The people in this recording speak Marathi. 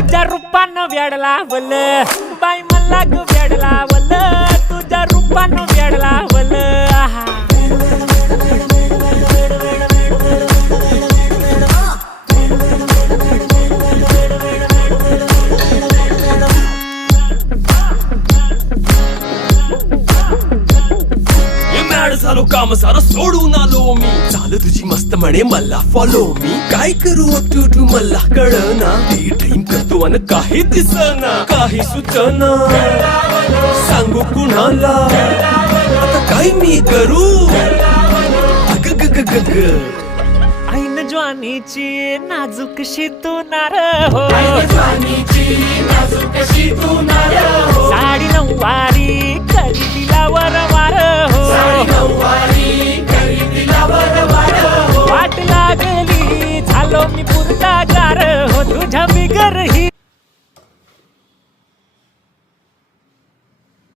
तुझ्या रूपानं वेड लावल बाई मला ग वेड लावल तुझ्या रूपानं वेड लावल आहा झालो काम सारं सोडून आलो मी चाल तुझी मस्त म्हणे मला फॉलो मी काय करू तू मला कळना ती ड्रीम करतो अन काही दिसना काही सुचना सांगू कुणाला आता काय मी करू अग ग ग ग ग ऐन ज्वानीची नाजूकशी तू नार हो